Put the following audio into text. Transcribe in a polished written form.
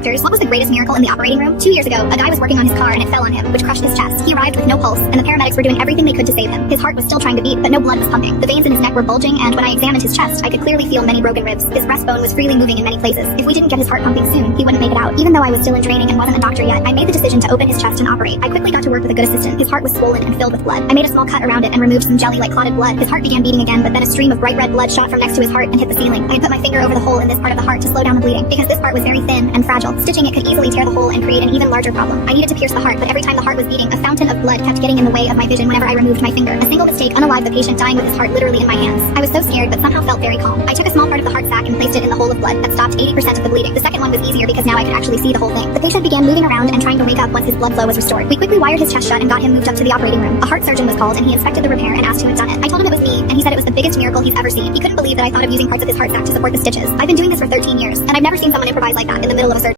Doctors, what was the greatest miracle in the operating room? 2 years ago, a guy was working on his car and it fell on him, which crushed his chest. He arrived with no pulse, and the paramedics were doing everything they could to save him. His heart was still trying to beat, but no blood was pumping. The veins in his neck were bulging, and when I examined his chest, I could clearly feel many broken ribs. His breastbone was freely moving in many places. If we didn't get his heart pumping soon, he wouldn't make it out. Even though I was still in training and wasn't a doctor yet, I made the decision to open his chest and operate. I quickly got to work with a good assistant. His heart was swollen and filled with blood. I made a small cut around it and removed some jelly like clotted blood. His heart began beating again, but then a stream of bright red blood shot from next to his heart and hit the ceiling. I had put my finger over the hole in this part of the heart to slow down the bleeding, because this part was very thin and fragile. Stitching it could easily tear the hole and create an even larger problem. I needed to pierce the heart, but every time the heart was beating, a fountain of blood kept getting in the way of my vision whenever I removed my finger. A single mistake unalived the patient, dying with his heart literally in my hands. I was so scared, but somehow felt very calm. I took a small part of the heart sac and placed it in the hole of blood. That stopped 80% of the bleeding. The second one was easier because now I could actually see the whole thing. The patient began moving around and trying to wake up once his blood flow was restored. We quickly wired his chest shut and got him moved up to the operating room. A heart surgeon was called and he inspected the repair and asked who had done it. I told him it was me, and he said it was the biggest miracle he's ever seen. He couldn't believe that I thought of using parts of his heart sac to support the stitches. I've been doing this for 13 years, and I've never seen someone improvise like that in the middle of a surgery.